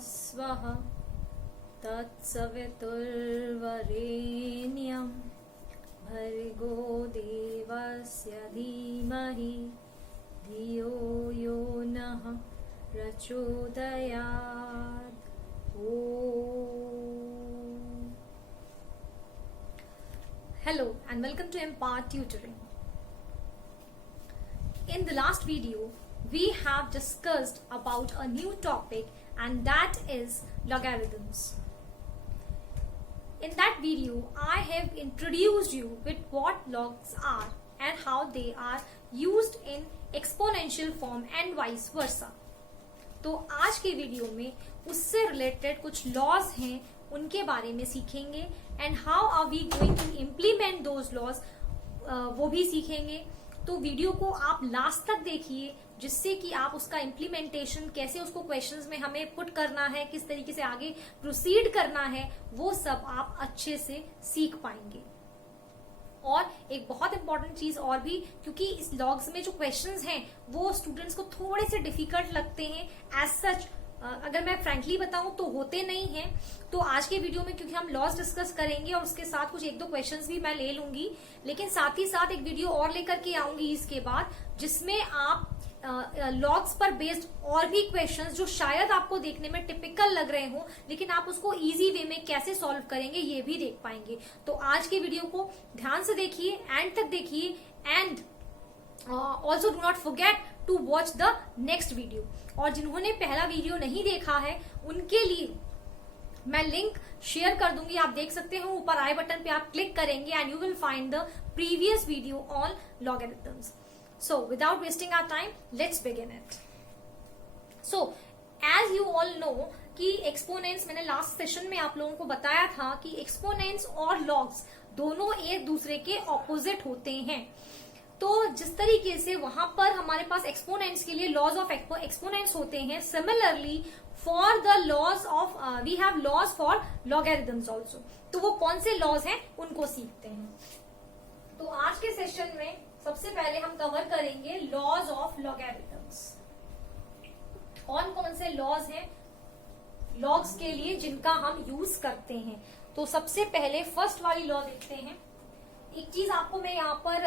स्वः तत्सवितुर्वरेण्यं भर्गो देवस्य धीमहि धियो यो नः प्रचोदयात्। Hello and welcome to Impart Tutoring. In the last video, we have discussed about a new topic, and that is logarithms. In that video, I have introduced you with what logs are and how they are used in exponential form and vice versa. तो आज के video में उससे related कुछ laws हैं, उनके बारे में सीखेंगे and how are we going to implement those laws, वो भी सीखेंगे। तो वीडियो को आप लास्ट तक देखिए, जिससे कि आप उसका इम्प्लीमेंटेशन कैसे, उसको क्वेश्चंस में हमें पुट करना है, किस तरीके से आगे प्रोसीड करना है, वो सब आप अच्छे से सीख पाएंगे। और एक बहुत इंपॉर्टेंट चीज और भी, क्योंकि इस लॉग्स में जो क्वेश्चंस हैं वो स्टूडेंट्स को थोड़े से डिफिकल्ट लगते हैं एज सच, अगर मैं फ्रैंकली बताऊं तो होते नहीं हैं। तो आज के वीडियो में क्योंकि हम लॉज डिस्कस करेंगे और उसके साथ कुछ एक दो क्वेश्चंस भी मैं ले लूंगी, लेकिन साथ ही साथ एक वीडियो और लेकर के आऊंगी इसके बाद, जिसमें आप लॉग्स पर बेस्ड और भी क्वेश्चंस जो शायद आपको देखने में टिपिकल लग रहे हो, लेकिन आप उसको इजी वे में कैसे सॉल्व करेंगे ये भी देख पाएंगे। तो आज के वीडियो को ध्यान से देखिए, एंड तक देखिए, and also do not forget to watch the next video. और जिन्होंने पहला वीडियो नहीं देखा है उनके लिए मैं लिंक शेयर कर दूंगी, आप देख सकते हो। ऊपर आई बटन पे आप क्लिक करेंगे and you will find the previous video on logarithms. So without wasting our time, let's begin it. So as you all know कि एक्सपोनेंट्स, मैंने लास्ट सेशन में आप लोगों को बताया था कि एक्सपोनेंट्स और लॉग्स दोनों एक दूसरे के ऑपोजिट होते हैं। तो जिस तरीके से वहां पर हमारे पास एक्सपोनेंट्स के लिए लॉज ऑफ एक्सपोनेंट्स होते हैं, similarly for the laws of we have laws for logarithms also. तो वो कौन से लॉज हैं उनको सीखते हैं। तो आज के सेशन में सबसे पहले हम कवर करेंगे लॉज ऑफ लॉगरिथम्स। कौन कौन से लॉज हैं लॉग्स के लिए जिनका हम यूज करते हैं। तो सबसे पहले फर्स्ट वाली लॉ देखते हैं। एक चीज आपको मैं यहाँ पर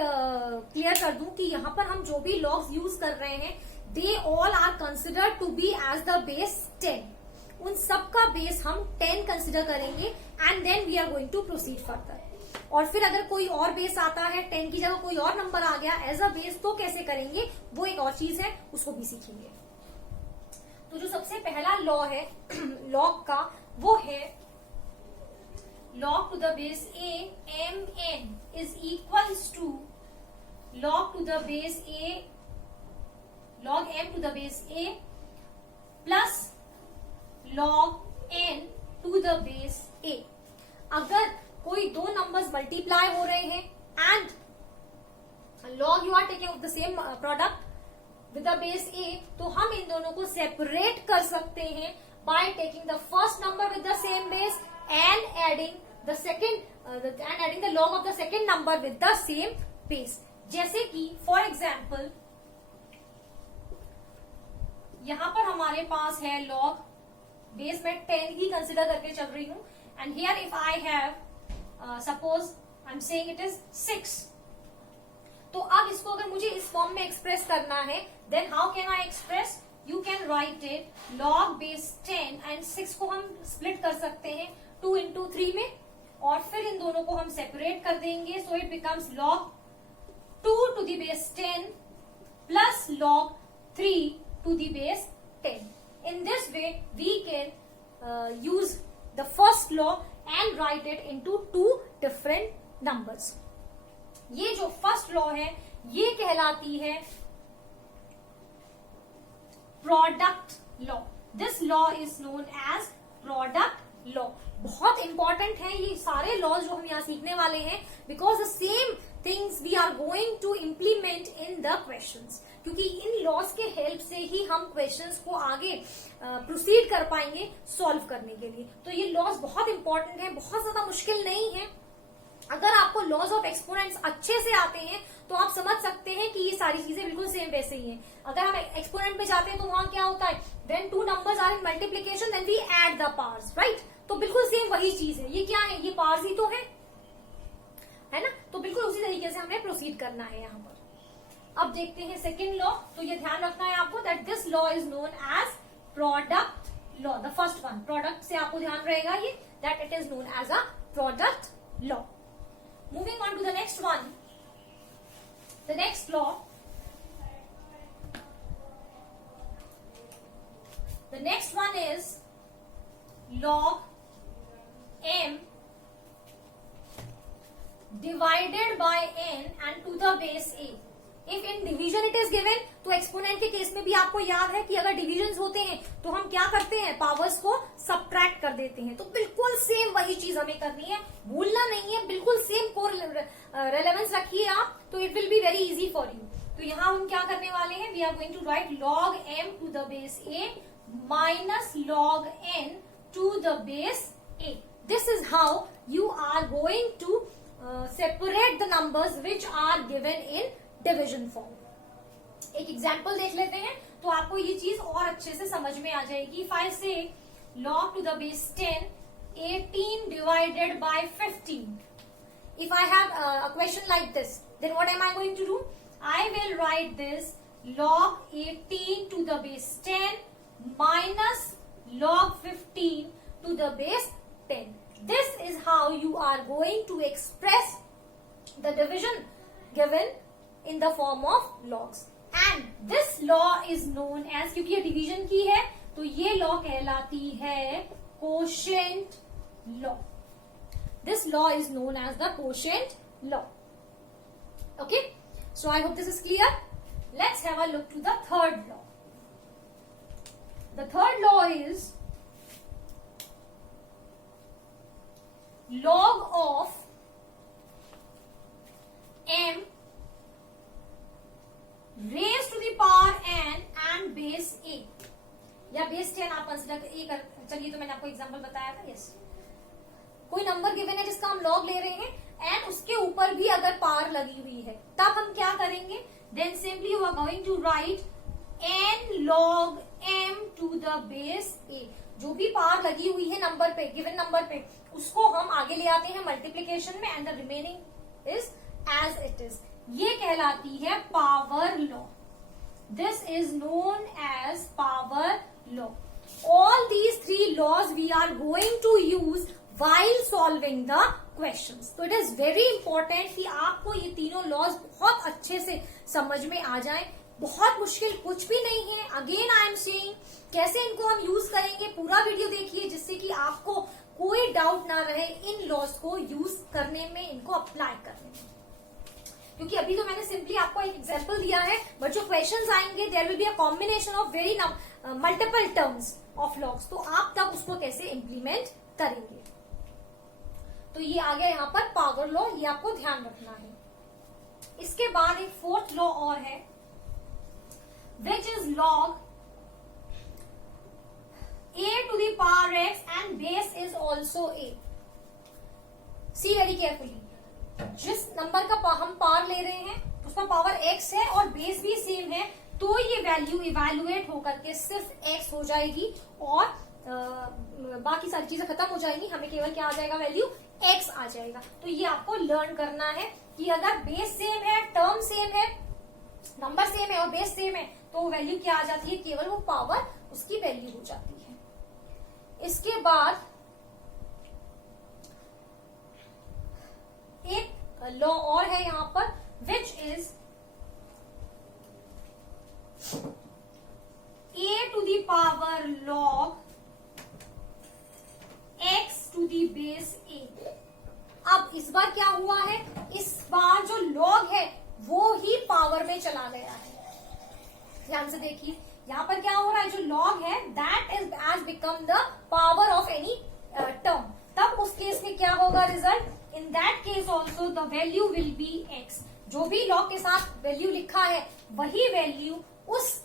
क्लियर कर दूं कि यहाँ पर हम जो भी लॉग्स यूज कर रहे हैं, they all are considered to be as the base 10। उन सब का बेस हम 10 कंसिडर करेंगे and then we are going to proceed further. और फिर अगर कोई और बेस आता है, 10 की जगह कोई और नंबर आ गया एज अ बेस, तो कैसे करेंगे वो एक और चीज है, उसको भी सीखेंगे। तो जो सबसे पहला लॉ है लॉग का, वो है log to the base a mn is equals to log to the base a log m to the base a plus log n to the base a। अगर कोई दो नंबर्स मल्टीप्लाई हो रहे हैं and log you are taking of the same product with the base a, तो हम इन दोनों को सेपरेट कर सकते हैं by taking the first number with the same base and adding the log of the second number with the same base। जैसे कि फॉर एग्जाम्पल यहां पर हमारे पास है log, बेस में 10 ही कंसिडर करके चल रही हूं, and here if I have suppose I am saying it is 6। तो अब इसको अगर मुझे इस फॉर्म में एक्सप्रेस करना है, then how can I express, you can write it log base 10 and 6 को हम स्प्लिट कर सकते हैं 2 into 3 में, और फिर इन दोनों को हम सेपरेट कर देंगे। So it becomes log 2 to the base 10 plus log 3 to the base 10। In this way we can use the first law and write it into two different numbers। ये जो फर्स्ट लॉ है ये कहलाती है product law. This law is known as product law. बहुत important है ये सारे लॉज जो हम यहाँ सीखने वाले हैं, because the same things we are going to implement in the questions, क्योंकि इन लॉज के हेल्प से ही हम क्वेश्चंस को आगे प्रोसीड कर पाएंगे सॉल्व करने के लिए। तो ये लॉज बहुत इंपॉर्टेंट है, बहुत ज्यादा मुश्किल नहीं है, अगर आपको लॉज ऑफ एक्सपोनेंट्स अच्छे से आते हैं तो आप समझ सकते हैं कि ये सारी चीजें बिल्कुल सेम वैसे ही हैं। अगर हम एक्सपोनेंट में जाते हैं तो वहां क्या होता है, when two numbers are in multiplication then we add the powers, right. तो बिल्कुल सेम वही चीज है। ये क्या है, ये पावर्स ही तो है ना। तो बिल्कुल उसी तरीके से हमें प्रोसीड करना है यहाँ पर। अब देखते हैं सेकेंड लॉ। तो ये ध्यान रखना है आपको that this law is known as product law. The first one, product से आपको ध्यान रहेगा ये, that it is known as a product law. Moving on to the next one, the next law. The next one is log m divided by n and to the base a. If in division it is given, तो exponent के case में भी आपको याद है कि अगर divisions होते हैं तो हम क्या करते हैं, पावर्स को सब्ट्रैक्ट कर देते हैं। तो बिल्कुल सेम वही चीज हमें करनी है, भूलना नहीं है, बिल्कुल सेम कोर रेलेवेंस रखिए आप, तो it will be very easy for you. तो यहाँ हम क्या करने वाले हैं, we are going to write log m to the base a minus log n to the base a. This is how you are going to separate the numbers which are given in division form. एक example देख लेते हैं तो आपको ये चीज और अच्छे से समझ में आ जाएगी। इफ आई से log to the base 10 18 divided by 15, if I have a question like this, then what am I going to do? I will write this log 18 to the base 10 minus log 15 to the base 10. This is how you are going to express the division given in the form of logs. And this law is known as, क्योंकि ये division की है तो ये law कहलाती है quotient law. This law is known as the quotient law. Okay, so I hope this is clear. Let's have a look to the third law. The third law is log of m raised to the power n and base a, या base 10 आप consider a कर, चलिए तो मैंने आपको example बताया था। Yes, कोई नंबर गिवन है जिसका हम लॉग ले रहे हैं एंड उसके ऊपर भी अगर पावर लगी हुई है, तब हम क्या करेंगे, then simply you are going to write n log m to the base a। जो भी पावर लगी हुई है नंबर पे, गिवन नंबर पे, उसको हम आगे ले आते हैं मल्टीप्लीकेशन में and the remaining is as it is. ये कहलाती है power law. This is known as power law. All these three laws we are going to use while solving the questions. तो इट इज वेरी इंपॉर्टेंट कि आपको ये तीनों laws बहुत अच्छे से समझ में आ जाएं। बहुत मुश्किल कुछ भी नहीं है। अगेन आई एम सेइंग, कैसे इनको हम यूज करेंगे, पूरा वीडियो देखिए जिससे कि आपको कोई डाउट ना रहे इन लॉज को यूज करने में, इनको अप्लाई करने में। क्योंकि अभी तो मैंने सिंपली आपको एक एग्जांपल दिया है, बट जो क्वेश्चंस आएंगे there will be a combination of very multiple terms of logs, तो आप तब उसको कैसे इम्प्लीमेंट करेंगे। तो ये आ गया यहाँ पर पावर लॉ, ये आपको ध्यान रखना है। इसके बाद एक फोर्थ लॉ और है which is log a to the power x and base is also a. See very carefully. जिस नंबर का हम पावर ले रहे हैं उसका पावर x है और बेस भी सेम है, तो ये वैल्यू इवेल्युएट होकर के सिर्फ x हो जाएगी और बाकी सारी चीजें खत्म हो जाएंगी। हमें केवल क्या आ जाएगा, वैल्यू x आ जाएगा। तो ये आपको लर्न करना है कि अगर बेस सेम है, टर्म सेम है, नंबर सेम है और बेस सेम है, तो वैल्यू क्या आ जाती है, केवल वो पावर उसकी वैल्यू हो जाती है। इसके बाद एक लॉ और है यहाँ पर which is a to the power log x to the base a। अब इस बार क्या हुआ है, इस बार जो लॉग है वो ही पावर में चला गया है। ध्यान से देखिए, यहाँ पर क्या हो रहा है, जो लॉग है that is as become the power of any term. तब उस केस में क्या होगा result, in that case also the value will be x। जो भी लॉग के साथ वैल्यू लिखा है वही वैल्यू उस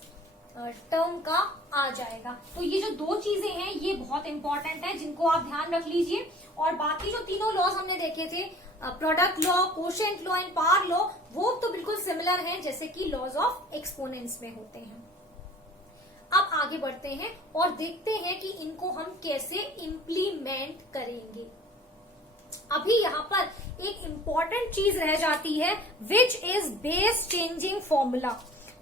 टर्म का आ जाएगा। तो ये जो दो चीजें हैं ये बहुत इंपॉर्टेंट है, जिनको आप ध्यान रख लीजिए। और बाकी जो तीनों लॉज हमने देखे थे, product law, quotient law and power law, वो तो बिल्कुल सिमिलर हैं जैसे कि लॉज ऑफ एक्सपोनेंट्स में होते हैं। अब आगे बढ़ते हैं और देखते हैं कि इनको हम कैसे इम्प्लीमेंट करेंगे। अभी यहाँ पर एक इंपॉर्टेंट चीज रह जाती है which is base changing formula.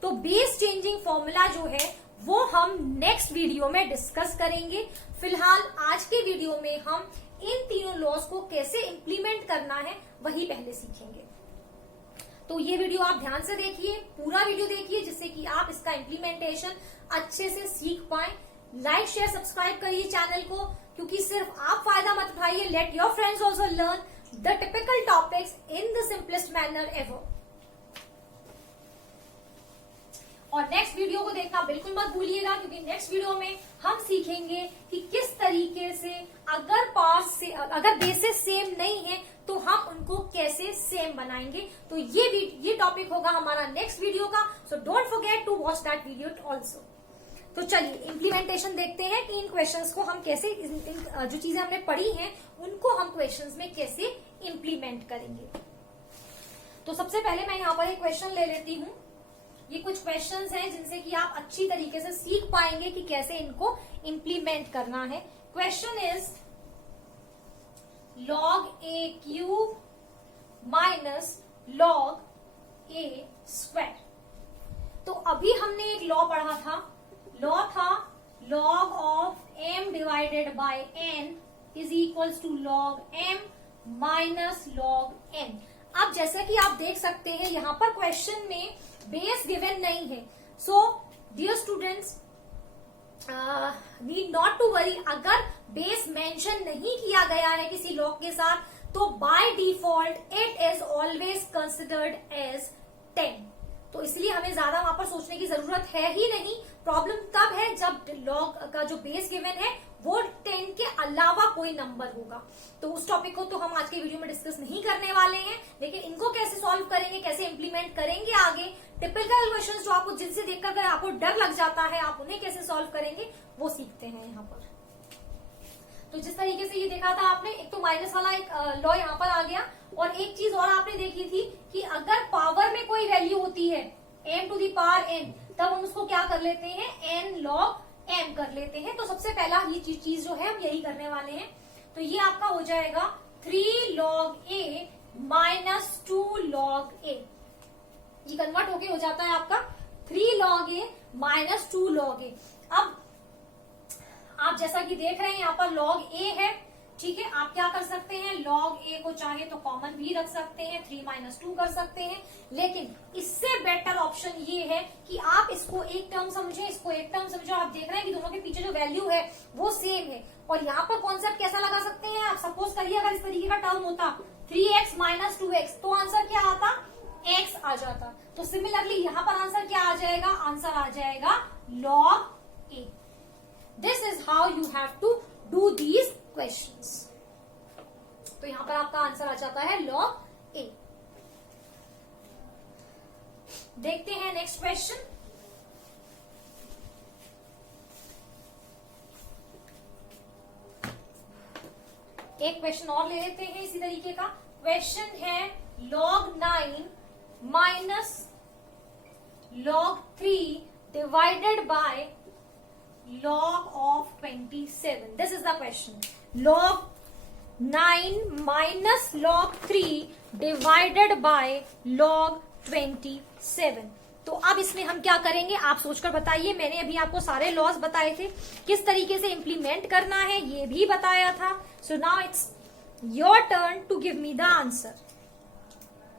तो बेस चेंजिंग फॉर्मूला जो है वो हम नेक्स्ट वीडियो में डिस्कस करेंगे। फिलहाल आज के वीडियो में हम इन तीनों लॉज को कैसे इम्प्लीमेंट करना है वही पहले सीखेंगे। तो ये वीडियो आप ध्यान से देखिए, पूरा वीडियो देखिए जिससे कि आप इसका इम्प्लीमेंटेशन अच्छे से सीख पाए। लाइक शेयर सब्सक्राइब करिए चैनल को, क्योंकि सिर्फ आप फायदा मत उठाइए, let your friends also learn the typical topics in the simplest manner ever. और नेक्स्ट वीडियो को देखना बिल्कुल मत भूलिएगा, क्योंकि नेक्स्ट वीडियो में हम सीखेंगे कि किस तरीके से अगर बेसिस सेम नहीं है तो हम उनको कैसे सेम बनाएंगे। तो ये टॉपिक होगा हमारा नेक्स्ट वीडियो का, so don't forget to watch that video also. तो चलिए इम्प्लीमेंटेशन देखते हैं कि इन क्वेश्चंस को हम कैसे, जो चीजें हमने पढ़ी हैं उनको हम क्वेश्चंस में कैसे इम्प्लीमेंट करेंगे। तो सबसे पहले मैं यहाँ पर एक क्वेश्चन ले लेती हूँ। ये कुछ क्वेश्चंस हैं जिनसे कि आप अच्छी तरीके से सीख पाएंगे कि कैसे इनको इम्प्लीमेंट करना है। Question is log a cube minus log a square. तो अभी हमने एक लॉ पढ़ा था, लॉ था log of m divided by n is equals to log m minus log n। अब जैसा कि आप देख सकते हैं यहाँ पर क्वेश्चन में बेस गिवन नहीं है, so dear students need not to worry. अगर बेस मेंशन नहीं किया गया है किसी लॉग के साथ तो by default it is always considered as 10। तो इसलिए हमें ज्यादा वहां पर सोचने की जरूरत है ही नहीं। प्रॉब्लम तब है जब लॉग का जो बेस गिवन है वो 10 के अलावा कोई नंबर होगा। तो उस टॉपिक को तो हम आज के वीडियो में डिस्कस नहीं करने वाले हैं, लेकिन इनको कैसे सॉल्व करेंगे, कैसे इंप्लीमेंट करेंगे आगे, टिपिकल क्वेश्चंस जो आपको जिनसे देखकर अगर आपको डर लग जाता है आप उन्हें कैसे सॉल्व करेंगे वो सीखते हैं यहाँ पर। तो जिस तरीके से ये देखा था आपने, एक तो माइनस वाला एक लॉ यहाँ पर आ गया, और एक चीज और आपने देखी थी कि अगर पावर में कोई वैल्यू होती है m to the power n, तब हम उसको क्या कर लेते हैं, n log m कर लेते हैं। तो सबसे पहला ये चीज जो है हम यही करने वाले हैं। तो ये आपका हो जाएगा 3 log a minus 2 log a। ये कन्वर्ट होके हो जाता है आपका 3 log a minus 2 log a। अब आप जैसा कि देख रहे हैं यहाँ पर log a है, ठीक है। आप क्या कर सकते हैं, log a को चाहे तो कॉमन भी रख सकते हैं, 3 माइनस 2 कर सकते हैं, लेकिन इससे बेटर ऑप्शन ये है कि आप इसको एक टर्म समझे, इसको एक टर्म समझो। आप देख रहे हैं कि दोनों के पीछे जो वैल्यू है वो सेम है, और यहाँ पर कॉन्सेप्ट कैसा लगा सकते हैं आप। सपोज करिए अगर इस तरीके का टर्म होता 3x माइनस 2x, तो आंसर क्या आता, x आ जाता। तो सिमिलरली यहाँ पर आंसर क्या आ जाएगा, आंसर आ जाएगा log a। This is how you have to do these questions. तो यहां पर आपका आंसर आ जाता है log a। देखते हैं नेक्स्ट क्वेश्चन। एक क्वेश्चन और ले लेते हैं इसी तरीके का। क्वेश्चन है log 9 minus log 3 divided by log of 27. This is the question. Log 9 minus log 3 divided by log 27. तो अब इसमें हम क्या करेंगे आप सोचकर बताइए। मैंने अभी आपको सारे लॉज बताए थे, किस तरीके से इंप्लीमेंट करना है ये भी बताया था। So now it's your turn to give me the answer.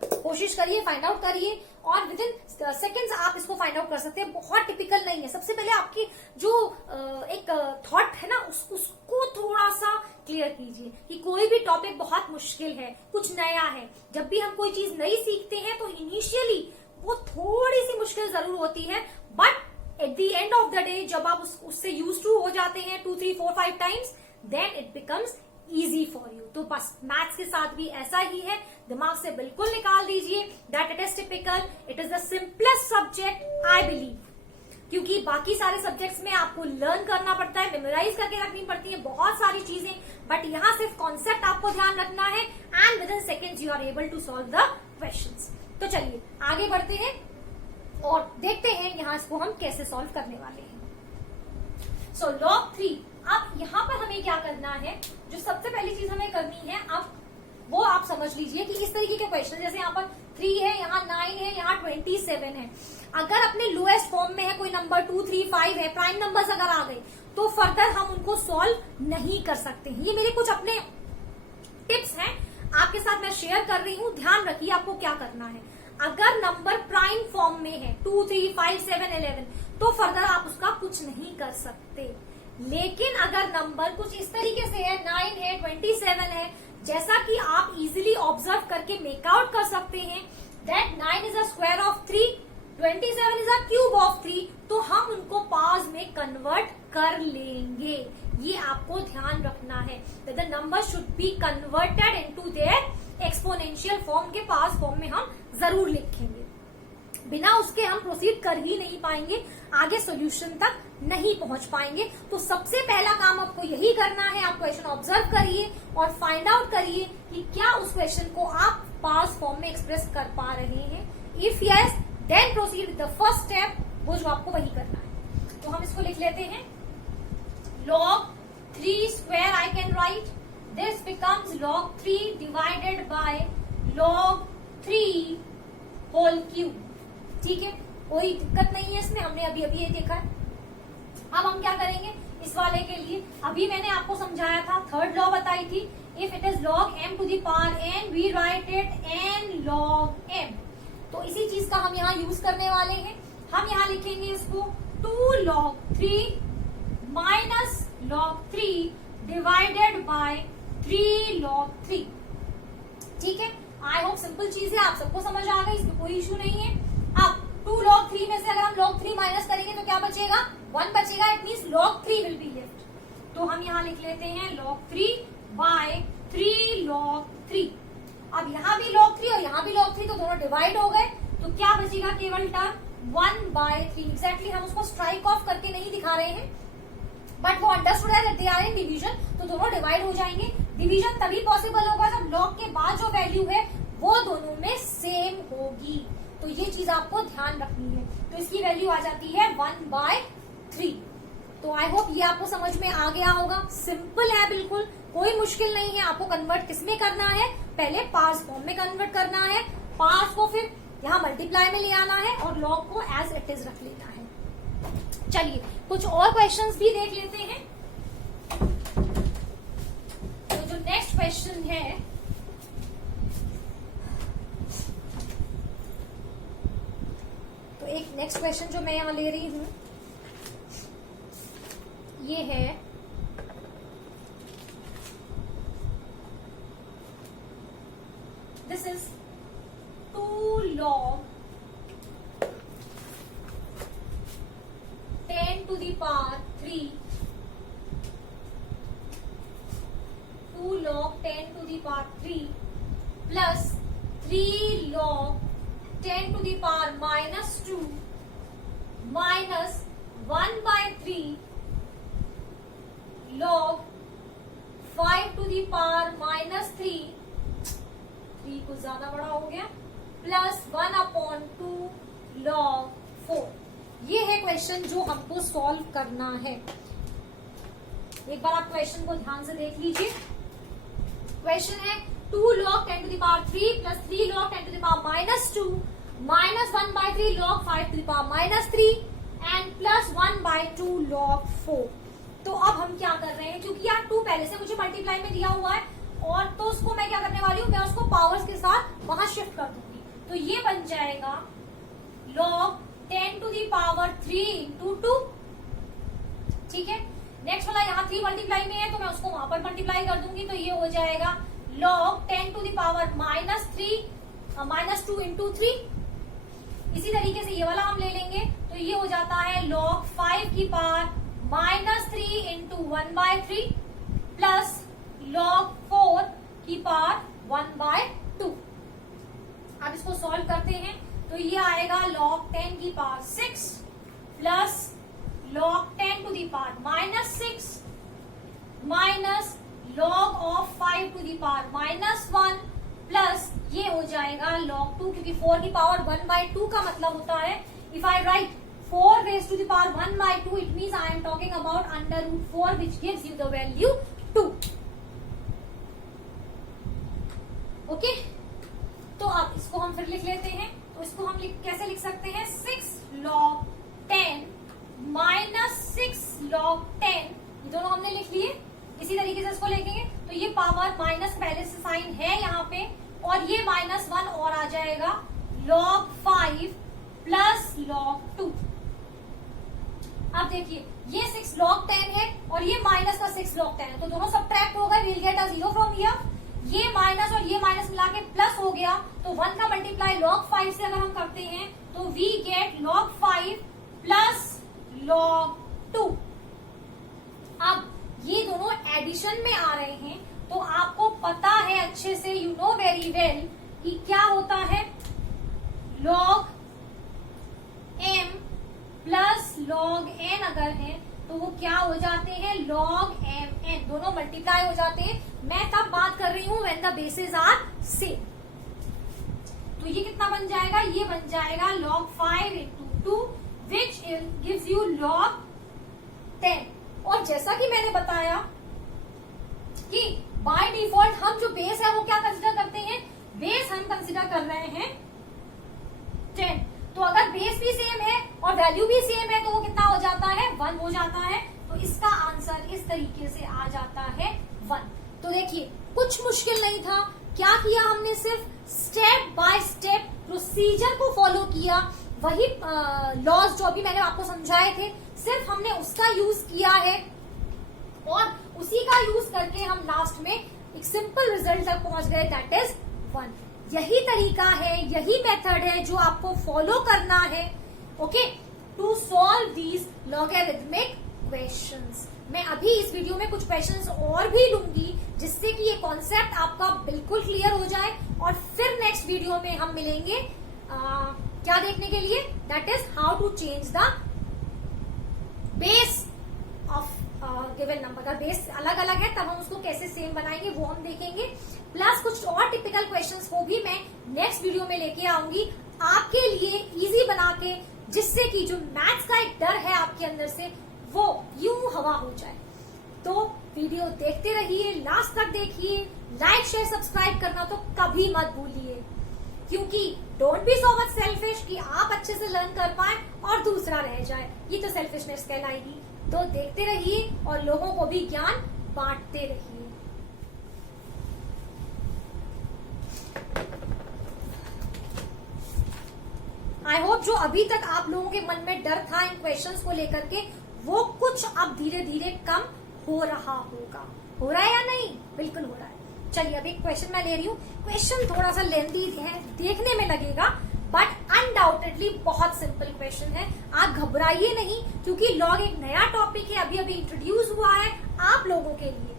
कोशिश करिए, फाइंड आउट करिए, और विद इन सेकेंड्स आप इसको फाइंड आउट कर सकते हैं। बहुत टिपिकल नहीं है। सबसे पहले आपकी जो एक थॉट है ना उसको थोड़ा सा क्लियर कीजिए कि कोई भी टॉपिक बहुत मुश्किल है, कुछ नया है। जब भी हम कोई चीज नई सीखते हैं तो इनिशियली वो थोड़ी सी मुश्किल जरूर होती है, but at the end of the day जब आप उससे यूज टू हो जाते हैं 2, 3, 4, 5 times, then it becomes easy for you. तो बस मैथ्स के साथ भी ऐसा ही है, दिमाग से बिल्कुल निकाल दीजिए that it is typical, it is the simplest subject I believe. क्योंकि क्योंकि बाकी सारे सब्जेक्ट्स में आपको लर्न करना पड़ता है, मेमोराइज करके रखनी पड़ती है बहुत सारी चीजें, बट यहाँ सिर्फ कॉन्सेप्ट आपको ध्यान रखना है and within seconds you are able to solve the questions. तो चलिए आगे बढ़ते हैं और देखते हैं यहाँ इसको हम कैसे सॉल्व करने वाले हैं। सो लॉग 3, अब यहाँ पर हमें क्या करना है, जो सबसे पहली चीज हमें करनी है अब वो आप समझ लीजिए कि इस तरीके के क्वेश्चन, जैसे यहाँ पर 3 है, यहाँ 9 है, यहाँ 27 है, अगर अपने लोएस्ट फॉर्म में है कोई नंबर 2, 3, 5 है, प्राइम नंबर्स अगर आ गए तो फर्दर हम उनको सॉल्व नहीं कर सकते हैं। ये मेरे कुछ अपने टिप्स हैं आपके साथ मैं शेयर कर रही हूँ, ध्यान रखिए आपको क्या करना है। अगर नंबर प्राइम फॉर्म में है 2, 3, 5, 7, 11 तो फर्दर आप उसका कुछ नहीं कर सकते, लेकिन अगर नंबर कुछ इस तरीके से है 9 है, 27 है, जैसा कि आप इजीली ऑब्जर्व करके मेकआउट कर सकते हैं that 9 is a square of 3, 27 is a cube of 3, तो हम उनको पावर्स में कन्वर्ट कर लेंगे। ये आपको ध्यान रखना है that the number should be converted into their exponential form के पावर्स फॉर्म में हम जरूर लिखेंगे, बिना उसके हम प्रोसीड कर ही नहीं पाएंगे, आगे सॉल्यूशन तक नहीं पहुंच पाएंगे। तो सबसे पहला काम आपको यही करना है, आप क्वेश्चन ऑब्जर्व करिए और फाइंड आउट करिए कि क्या उस क्वेश्चन को आप पावर्स फॉर्म में एक्सप्रेस कर पा रहे हैं। If yes then proceed with the first step, वो जो आपको वही करना है। तो हम इसको लिख लेते हैं, log 3 square I can write, this becomes log 3 divided by log 3 whole cube। ठीक है, कोई दिक्कत नहीं है इसमें, हमने अभी अभी ये देखा है। अब हम क्या करेंगे इस वाले के लिए, अभी मैंने आपको समझाया था, थर्ड लॉ बताई थी, if it is log m to the power n we write it n log m। तो इसी चीज का हम यहाँ यूज करने वाले हैं। हम यहाँ लिखेंगे इसको 2 log 3 minus log 3 divided by 3 log 3। ठीक है, आई होप सिंपल चीज है, आप सबको समझ आ गई, इसमें कोई इश्यू नहीं है। अब 2 log 3 में से अगर हम log 3 माइनस करेंगे तो क्या बचेगा, 1 बचेगा, it means log 3 will be left. तो हम यहाँ लिख लेते हैं log 3 बाय 3 log 3। अब यहाँ भी log 3 और यहाँ भी log 3, तो दोनों डिवाइड हो गए, तो क्या बचेगा केवल टर्म 1 बाय 3। एग्जैक्टली हम उसको स्ट्राइक ऑफ करके नहीं दिखा रहे हैं, बट वो अंडरस्टूड है that they are in division, तो दोनों डिवाइड हो जाएंगे। डिवीजन तभी पॉसिबल होगा जब log के बाद जो वैल्यू है वो दोनों में सेम होगी, तो ये चीज आपको ध्यान रखनी है। तो इसकी वैल्यू आ जाती है 1 बाय 3। तो आई होप ये आपको समझ में आ गया होगा, सिंपल है बिल्कुल, कोई मुश्किल नहीं है। आपको कन्वर्ट किसमें करना है, पहले पार्ट्स फॉर्म में कन्वर्ट करना है, पार्ट्स को फिर यहाँ मल्टीप्लाई में ले आना है और लॉग को एज इट इज रख लेना है। चलिए कुछ और क्वेश्चंस भी देख लेते हैं। तो जो नेक्स्ट क्वेश्चन है, तो एक नेक्स्ट क्वेश्चन जो मैं यहाँ ले रही हूं ये है this is 2 log 10 to the power 3, 2 log 10 to the power 3 plus 3 log 10 to the power minus 2 minus 1 by 3 log 5 to the power minus 3 कुछ ज्यादा बड़ा हो गया, प्लस 1/2 log 4। ये है क्वेश्चन जो हमको सॉल्व करना है। एक बार आप क्वेश्चन को ध्यान से देख लीजिए। क्वेश्चन है 2 log 10 to the power 3 plus 3 log 10 to the power minus 2 minus 1 by 3 log 5 to the power minus 3 and plus 1 by 2 log 4। तो अब हम क्या कर रहे हैं, क्योंकि यार 2 पहले से मुझे मल्टीप्लाई में दिया हुआ है और तो उसको मैं क्या करने वाली हूँ, मैं उसको पावर्स के साथ वहां शिफ्ट कर दूंगी। तो ये बन जाएगा log 10 to the power 3 into 2। ठीक है, नेक्स्ट वाला यहाँ 3 मल्टीप्लाई में है तो मैं उसको वहां पर मल्टीप्लाई कर दूंगी, तो ये हो जाएगा log 10 to the power -2 into 3। इसी तरीके से ये वाला हम ले लेंगे, तो ये हो जाता है log 5 की power -3 into 1 by 3 plus log 4 की पावर 1 by 2। अब इसको सॉल्व करते हैं, तो ये आएगा log 10 की power 6 plus power -6 minus log of 5 to the power -1 plus ये हो जाएगा log 2, क्योंकि 4 की पावर 1/2 का मतलब होता है if I right 4 raised to the power 1/2, it means I am talking about under root 4 which gives you the value 2. Okay, तो अब इसको हम फिर लिख लेते हैं। तो इसको हम कैसे लिख सकते हैं? 6 log 10 माइनस 6 log 10, ये दोनों हमने लिख लिए। इसी तरीके से इसको लिखेंगे तो ये पावर माइनस पहले से साइन है यहाँ पे, और ये -1 और आ जाएगा log 5 प्लस log 2। अब देखिए ये 6 log 10 है और ये माइनस का 6 log 10 है, तो दोनों सब्ट्रैक्ट हो गए, will get a 0 from here. ये माइनस और ये माइनस मिला के प्लस हो गया, तो 1 का मल्टीप्लाई log 5 से अगर हम करते हैं तो we get log 5 plus log 2। अब ये दोनों एडिशन में आ रहे हैं, तो आपको पता है अच्छे से, यू नो वेरी वेल कि क्या होता है log m plus log n अगर है तो वो क्या हो जाते हैं log m n, दोनों मल्टीप्लाई हो जाते हैं। मैं तब बात कर रही हूं when the bases are same. तो ये कितना बन जाएगा? ये बन जाएगा log 5 into 2 which gives you log 10। और जैसा कि मैंने बताया कि बाय डिफॉल्ट हम जो बेस है वो क्या कंसिडर करते हैं? बेस हम कंसिडर कर रहे हैं 10। तो अगर बेस भी सेम है और वैल्यू भी सेम है तो वो कितना हो जाता है? 1 हो जाता है। तो इसका आंसर इस तरीके से आ जाता है 1। तो देखिए कुछ मुश्किल नहीं था, क्या किया हमने? सिर्फ स्टेप बाय स्टेप प्रोसीजर को फॉलो किया, वही लॉज जो अभी मैंने आपको समझाए थे सिर्फ हमने उसका यूज किया है, और उसी का यूज करके हम लास्ट में एक सिंपल रिजल्ट तक पहुंच गए, दैट इज 1। यही तरीका है, यही मेथड है जो आपको फॉलो करना है, okay, to solve these logarithmic questions. मैं अभी इस वीडियो में कुछ क्वेश्चंस और भी लूंगी जिससे कि ये कॉन्सेप्ट आपका बिल्कुल क्लियर हो जाए, और फिर नेक्स्ट वीडियो में हम मिलेंगे क्या देखने के लिए? That is how to change the base of given number. का बेस अलग अलग है तब हम उसको कैसे सेम बनाएंगे वो हम देखेंगे, प्लस कुछ और टिपिकल क्वेश्चंस को भी मैं नेक्स्ट वीडियो में लेके आऊंगी आपके लिए इजी बना के, जिससे कि जो मैथ्स का एक डर है आपके अंदर से वो यूं हवा हो जाए। तो वीडियो देखते रहिए, लास्ट तक देखिए, लाइक शेयर सब्सक्राइब करना तो कभी मत भूलिए, क्योंकि don't be so much selfish कि आप अच्छे से लर्न कर पाए और दूसरा रह जाए, ये तो सेल्फिशनेस कहलाएगी। तो देखते रहिए और लोगों को भी ज्ञान बांटते रहिए। आई होप जो अभी तक आप लोगों के मन में डर था इन क्वेश्चंस को लेकर के, वो कुछ अब धीरे धीरे कम हो रहा होगा। हो रहा है या नहीं? बिल्कुल हो रहा है। चलिए अब एक क्वेश्चन मैं ले रही हूँ। क्वेश्चन थोड़ा सा लेंथी है, देखने में लगेगा, बट अनडाउटेडली बहुत सिंपल क्वेश्चन है। आप घबराइए नहीं, क्योंकि लॉग एक नया टॉपिक है, अभी अभी इंट्रोड्यूस हुआ है आप लोगों के लिए।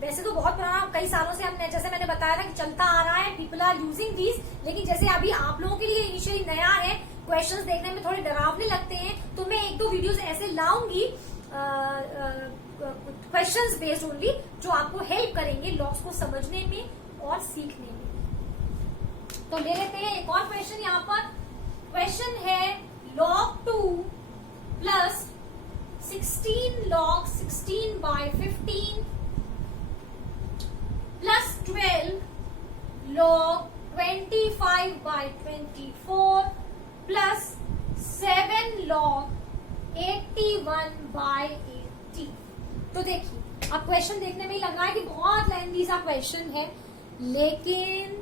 वैसे तो बहुत पुराना, कई सालों से हमने, जैसे मैंने बताया था कि चलता आ रहा है, पीपल आर यूजिंग दिस, लेकिन जैसे अभी आप लोगों के लिए इनिशियली नया है, क्वेश्चंस देखने में थोड़े डरावने लगते हैं, तो मैं 1-2 वीडियोस ऐसे लाऊंगी क्वेश्चंस बेस्ड ओनली, जो आपको हेल्प करेंगे लॉग्स को समझने में और सीखने में। तो ले लेते हैं एक और क्वेश्चन। यहाँ पर क्वेश्चन है log 2 plus 16 log 16/15 plus 12 log 25/24 plus 7 log 81/80। तो देखिए अब क्वेश्चन देखने में ही लग रहा है कि बहुत लेंथी सा क्वेश्चन है, लेकिन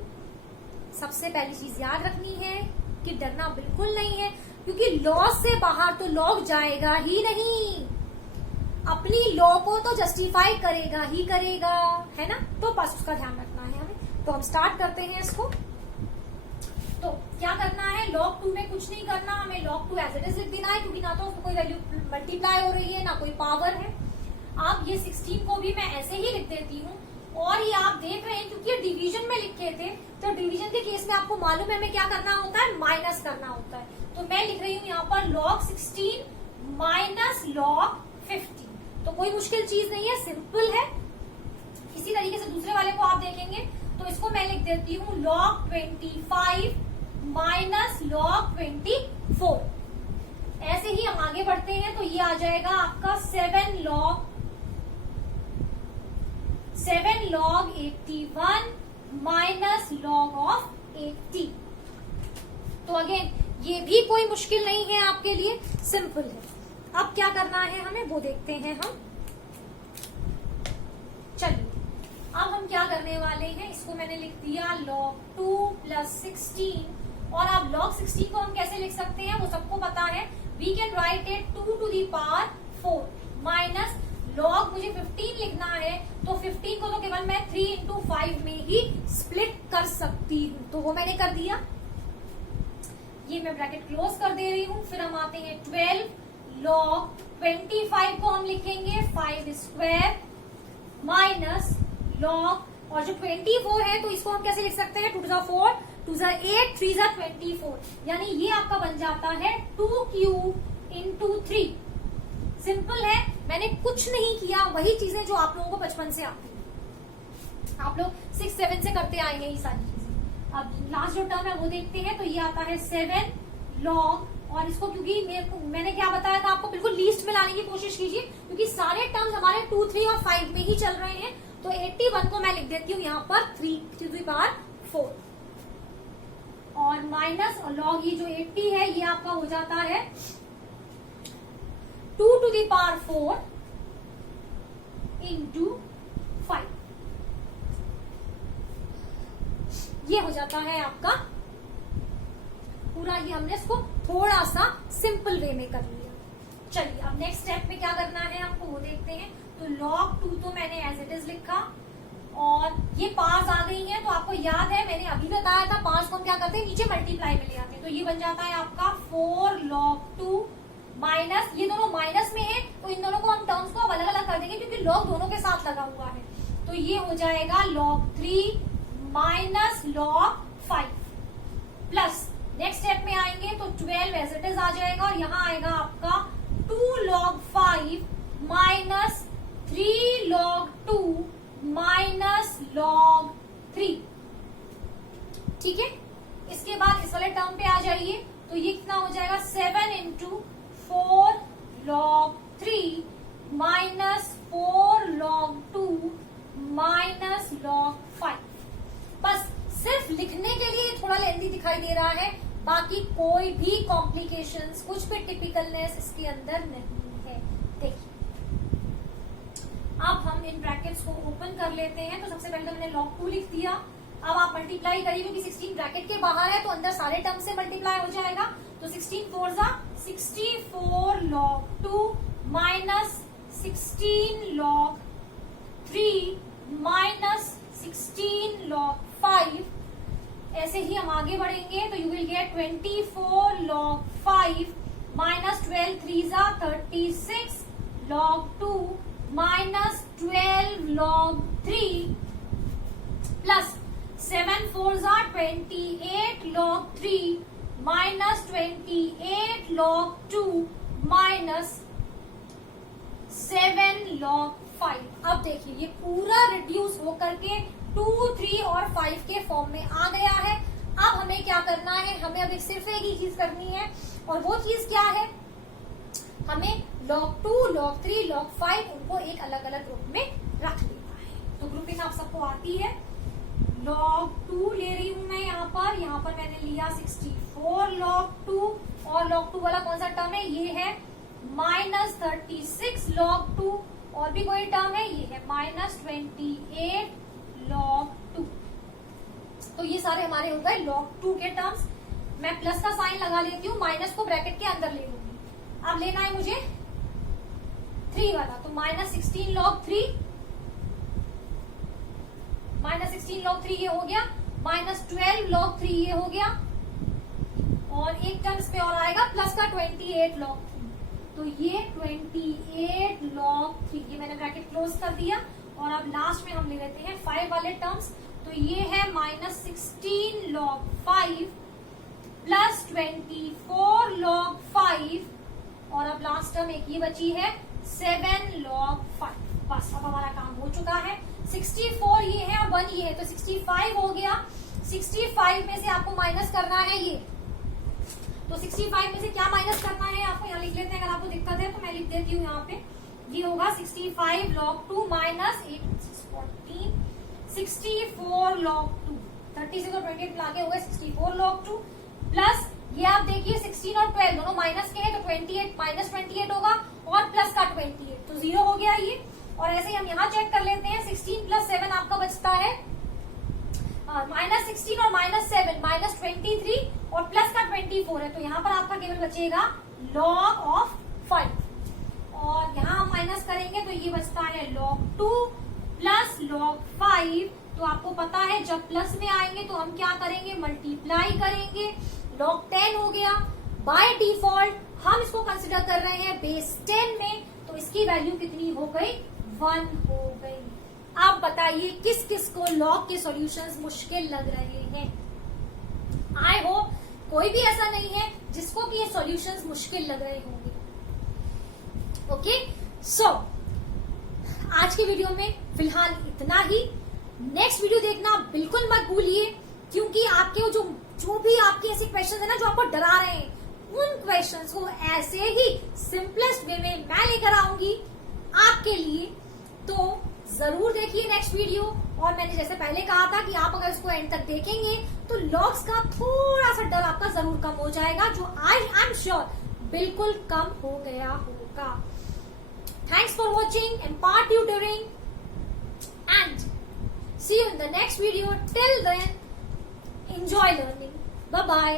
सबसे पहली चीज याद रखनी है कि डरना बिल्कुल नहीं है, क्योंकि लॉ से बाहर तो लॉग जाएगा ही नहीं, अपनी लॉ को तो जस्टिफाई करेगा ही करेगा, है ना? तो बस उसका ध्यान रखना है हमें। तो हम स्टार्ट करते हैं इसको। तो क्या करना है? log 2 में कुछ नहीं करना, हमें log 2 एज इट इज लिख देना है, क्योंकि ना तो उसमें कोई वैल्यू मल्टीप्लाई हो रही है ना कोई पावर है। अब ये 16 को भी मैं ऐसे ही लिख देती हूँ, और ये आप देख रहे हैं क्योंकि ये डिवीजन में लिखे थे, तो डिवीजन के केस में आपको मालूम है हमें क्या करना होता है? माइनस करना होता है। तो मैं लिख रही हूँ यहाँ पर log 16 माइनस log 50। तो कोई मुश्किल चीज नहीं है, सिंपल है। इसी तरीके से दूसरे वाले को आप देखेंगे तो इसको मैं लिख देती हूँ log 25 माइनस log 24। ऐसे ही हम आगे बढ़ते हैं तो ये आ जाएगा आपका 7 log 81 माइनस log ऑफ 80। तो अगेन ये भी कोई मुश्किल नहीं है आपके लिए, सिंपल है। अब क्या करना है हमें वो देखते हैं हम। चलिए अब हम क्या करने वाले हैं, इसको मैंने लिख दिया log 2 प्लस 16। और अब log 16 को हम कैसे लिख सकते हैं वो सबको पता है। We can write it 2 to the power 4 minus log मुझे 15 लिखना है, तो 15 को तो केवल मैं 3 इंटू 5 में ही स्प्लिट कर सकती हूँ, तो वो मैंने कर दिया। ये मैं ब्रैकेट क्लोज कर दे रही हूँ। फिर हम आते हैं 12 log 25 को हम लिखेंगे 5 स्क्वायर माइनस log, और जो 24 है तो इसको हम कैसे लिख सकते हैं 2 to 4 2 8 3 24, यानी ये आपका बन जाता है 2 क्यूब इंटू 3। सिंपल है, मैंने कुछ नहीं किया, वही चीजें जो आप लोगों को बचपन से आती है, आप लोग 6 7 से करते आए हैं ये सारी चीजें। अब लास्ट जो टर्म है वो देखते हैं, तो ये आता है 7 log, और इसको क्योंकि मैंने क्या बताया था आपको, बिल्कुल लीस्ट में लाने की कोशिश कीजिए क्योंकि सारे टर्म्स हमारे 2 3 और 5 में ही चल रहे हैं। तो 81 को मैं लिख देती हूँ यहाँ पर 3 to the power 4, और माइनस log ये जो 80 है ये आपका हो जाता है 2 to the power 4 into 5। ये हो जाता है आपका पूरा। ये हमने इसको थोड़ा सा सिंपल वे में कर लिया। चलिए अब नेक्स्ट स्टेप में क्या करना है हमको वो देखते हैं। तो log 2 तो मैंने एज इट इज लिखा, और ये पार्स आ गई हैं, तो आपको याद है मैंने अभी बताया था पार्स को हम क्या करते हैं नीचे मल्टीप्लाई में ले आते हैं। तो ये बन जाता है आपका 4 log 2 माइनस, ये दोनों माइनस में है तो इन दोनों को हम टर्म्स को अब अलग अलग कर देंगे क्योंकि log दोनों के साथ लगा हुआ है। तो ये हो जाएगा log 3 minus log 5 plus next step में आएंगे तो 12 एज इट इज आ जाएगा, और यहाँ आएगा आपका 2 log 5 minus 3 log 2 minus log 3। ठीक है, इसके बाद इस वाले टर्म पे आ जाइए, तो ये कितना हो जाएगा 7 into 4 log 3 minus 4 log 2 minus log 5। बस सिर्फ लिखने के लिए थोड़ा लेंथी दिखाई दे रहा है, बाकी कोई भी कॉम्प्लिकेशंस, कुछ भी टिपिकलनेस इसके अंदर नहीं है। देखिए अब हम इन ब्रैकेट्स को ओपन कर लेते हैं। तो सबसे पहले तो मैंने log 2 लिख दिया। अब आप मल्टीप्लाई करिए क्योंकि 16 ब्रैकेट के बाहर है तो अंदर सारे टर्म से मल्टीप्लाई हो जाएगा। तो 16 4 64 log 2 minus 16 log 3 minus 16 log 5। ऐसे ही हम आगे बढ़ेंगे तो you will get 24 log 5 minus 12 3 36 log 2 minus 12 log 3 plus 7 4 28 log 3 minus 28 log 2 minus 7 log 5। अब देखिए ये पूरा रिड्यूस होकर के 2 3 और 5 के फॉर्म में आ गया है। अब हमें क्या करना है, हमें अभी सिर्फ एक ही चीज करनी है, और वो चीज क्या है, हमें log 2 log 3 log 5 उनको एक अलग अलग ग्रुप में रख लेना है। तो ग्रुपिंग आप सबको आती है। log 2 ले रही हूं मैं यहाँ पर मैंने लिया 64 log 2, और log 2 वाला कौन सा टर्म है, ये है माइनस 36 log 2, और भी कोई टर्म है, ये है माइनस 28 log 2। तो ये सारे हमारे हो गए log 2 के टर्म्स। मैं प्लस का साइन लगा लेती हूँ, माइनस को ब्रैकेट के अंदर ले लूंगी। अब लेना है मुझे 3 वाला, तो माइनस 16 log 3 माइनस 16 log 3 ये हो गया, माइनस 12 log 3 ये हो गया, और एक टर्म इस पे और आएगा प्लस का 28 log 3। तो ये 28 log 3, ये मैंने ब्रैकेट क्लोज कर दिया। और अब लास्ट में हम ले लेते हैं 5 वाले टर्म्स। तो ये है माइनस 16 log 5 प्लस 24 log 5, और अब लास्ट टर्म एक ये बची है 7 log 5। बस अब हमारा काम हो चुका है। 64 ये है और 1 ये है, तो 65 हो गया। 65 में से आपको माइनस करना है ये, तो 65 में से क्या माइनस करना है आपको यहाँ लिख लेते हैं। अगर आपको दिक्कत है तो मैं लिख देती हूँ यहाँ पे। ये होगा 65 log 2 माइनस 8 14 64 log 2। 30 से तो 28 लाके हो गए 64 log 2 प्लस ये आप देखिए 16 और 12 दोनों माइनस के हैं, तो 28 माइनस 28 होगा और प्लस का 28, तो 0 हो गया ये। और ऐसे ही हम यहाँ चेक कर लेते हैं। 16 प्लस 7 आपका बचता है माइनस 16 और माइनस 7 माइनस 23 और प्लस का 24 है, तो यहाँ पर आपका केवल बचेगा log ऑफ 5। और यहाँ हम माइनस करेंगे तो ये बचता है log 2 प्लस log 5। तो आपको पता है जब प्लस में आएंगे तो हम क्या करेंगे, मल्टीप्लाई करेंगे। log 10 हो गया। बाय डिफॉल्ट हम इसको कंसिडर कर रहे हैं बेस 10 में, तो इसकी वैल्यू कितनी हो गई, 1 हो गई। आप बताइए किस किस को लॉग के सॉल्यूशंस मुश्किल लग रहे हैं। आई होप कोई भी ऐसा नहीं है जिसको कि ये सॉल्यूशंस मुश्किल लग रहे होंगे। ओके, सो आज की वीडियो में फिलहाल इतना ही। नेक्स्ट वीडियो देखना बिल्कुल मत भूलिए, क्योंकि आपके जो भी आपके ऐसे क्वेश्चन है ना जो आपको डरा रहे हैं, उन क्वेश्चंस को ऐसे ही सिंपलेस्ट वे में मैं लेकर आऊंगी आपके लिए। तो जरूर देखिए नेक्स्ट वीडियो। और मैंने जैसे पहले कहा था कि आप अगर इसको एंड तक देखेंगे तो लॉग्स का थोड़ा सा डर आपका जरूर कम हो जाएगा, जो आई एम श्योर बिल्कुल कम हो गया होगा। Thanks for watching Empower Tutoring and see you in the next video. Till then enjoy learning. Bye bye.